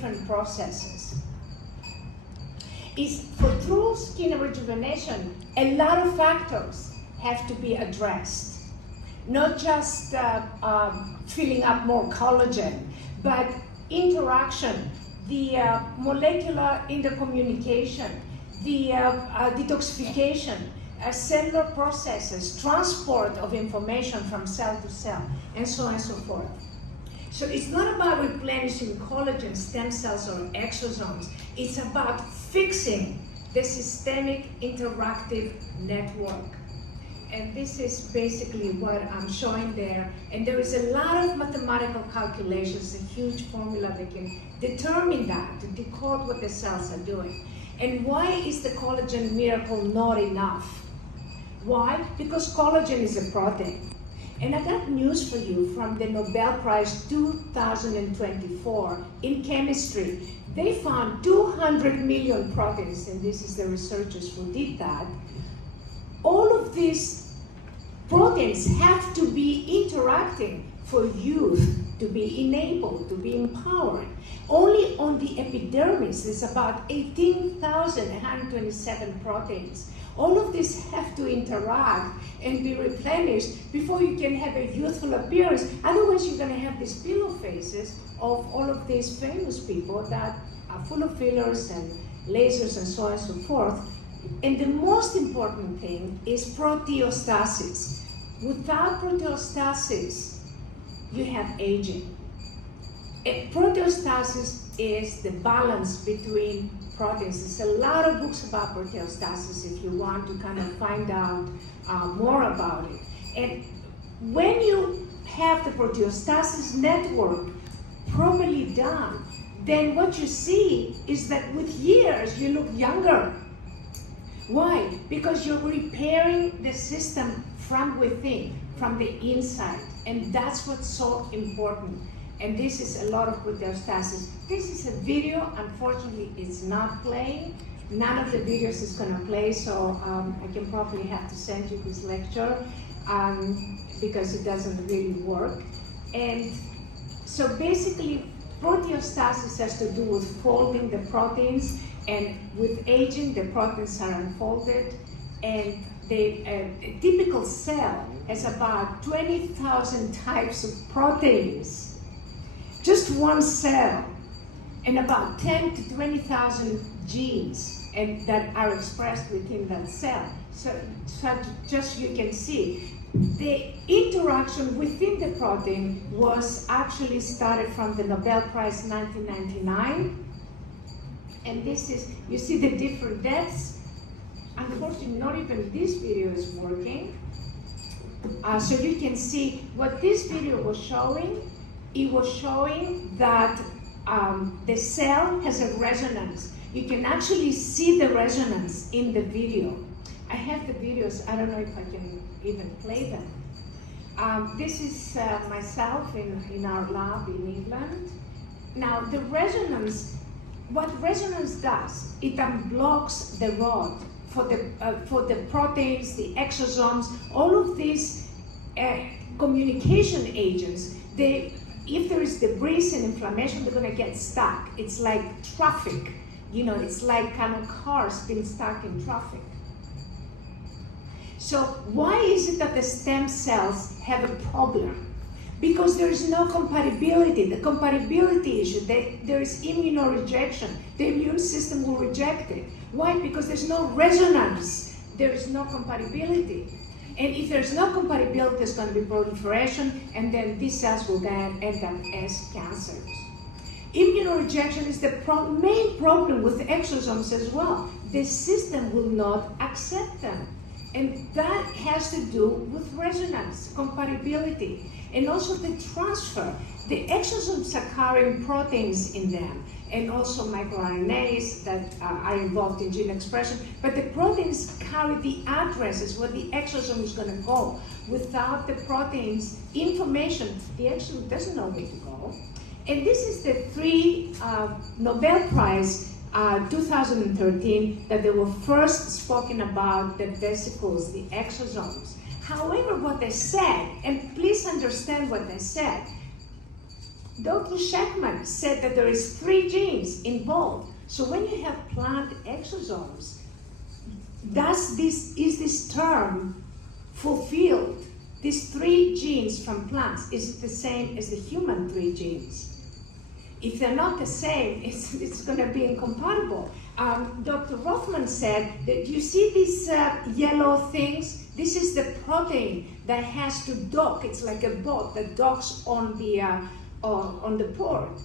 different processes. Is for true skin rejuvenation, a lot of factors have to be addressed. Not just filling up more collagen, but interaction, the molecular intercommunication, the detoxification, cellular processes, transport of information from cell to cell, and so on and so forth. So it's not about replenishing collagen, stem cells, or exosomes. It's about fixing the systemic interactive network. And this is basically what I'm showing there. And there is a lot of mathematical calculations, a huge formula that can determine that, to decode what the cells are doing. And why is the collagen miracle not enough? Why? Because collagen is a protein. And I got news for you from the Nobel Prize 2024 in chemistry. They found 200 million proteins, and this is the researchers who did that. All of these proteins have to be interacting for youth to be enabled, to be empowered. Only on the epidermis, there's about 18,127 proteins. All of these have to interact and be replenished before you can have a youthful appearance. Otherwise, you're going to have these pillow faces of all of these famous people that are full of fillers and lasers and so on and so forth. And the most important thing is proteostasis. Without proteostasis, you have aging. And proteostasis is the balance between proteins. There's a lot of books about proteostasis if you want to kind of find out more about it. And when you have the proteostasis network properly done, then what you see is that with years you look younger. Why? Because you're repairing the system from within, from the inside. And that's what's so important. And this is a lot of proteostasis. This is a video. Unfortunately, it's not playing. None of the videos is going to play, so I can probably have to send you this lecture because it doesn't really work. And so basically, proteostasis has to do with folding the proteins, and with aging, the proteins are unfolded, and a typical cell has about 20,000 types of proteins. Just one cell, and about 10 to 20,000 genes and that are expressed within that cell. So just you can see, the interaction within the protein was actually started from the Nobel Prize 1999. And this is, you see the different deaths. Unfortunately, not even this video is working. So you can see what this video was showing. It was showing that the cell has a resonance. You can actually see the resonance in the video. I have the videos. I don't know if I can even play them. This is myself in our lab in England. Now, the resonance, what resonance does, it unblocks the rod for the proteins, the exosomes, all of these communication agents. If there is debris and inflammation, they're going to get stuck. It's like traffic. You know, it's like kind of cars being stuck in traffic. So why is it that the stem cells have a problem? Because there is no compatibility. The compatibility issue, there is immunorejection. The immune system will reject it. Why? Because there's no resonance. There is no compatibility. And if there's no compatibility, there's going to be proliferation, and then these cells will then end up as cancers. Immunorejection is the main problem with the exosomes as well. The system will not accept them. And that has to do with resonance, compatibility, and also the transfer. The exosomes are carrying proteins in them, and also microRNAs that are involved in gene expression, but the proteins carry the addresses where the exosome is going to go. Without the proteins information, the exosome doesn't know where to go. And this is the three Nobel Prize 2013 that they were first spoken about, the vesicles, the exosomes. However, what they said, and please understand what they said, Dr. Shackman said that there is 3 genes involved. So when you have plant exosomes, is this term fulfilled? These 3 genes from plants, is it the same as the human 3 genes? If they're not the same, it's going to be incompatible. Dr. Rothman said that you see these yellow things? This is the protein that has to dock. It's like a boat that docks on the port.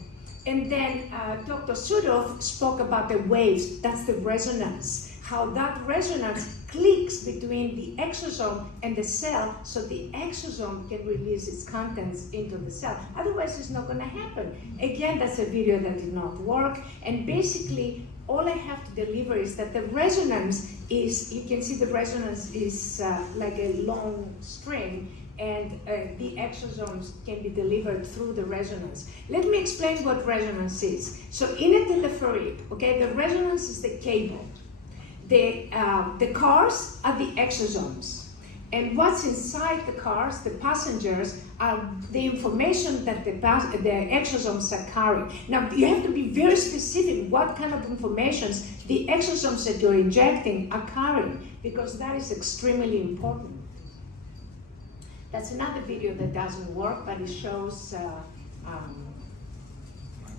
And then Dr. Sudov spoke about the waves. That's the resonance. How that resonance clicks between the exosome and the cell, so the exosome can release its contents into the cell. Otherwise, it's not going to happen. Again, that's a video that did not work. And basically, all I have to deliver is that the resonance is, you can see the resonance is like a long string, and the exosomes can be delivered through the resonance. Let me explain what resonance is. So in a telepheric, okay, the resonance is the cable. The cars are the exosomes. And what's inside the cars, the passengers, are the information that the exosomes are carrying. Now, you have to be very specific what kind of informations the exosomes that you're injecting are carrying, because that is extremely important. That's another video that doesn't work, but it shows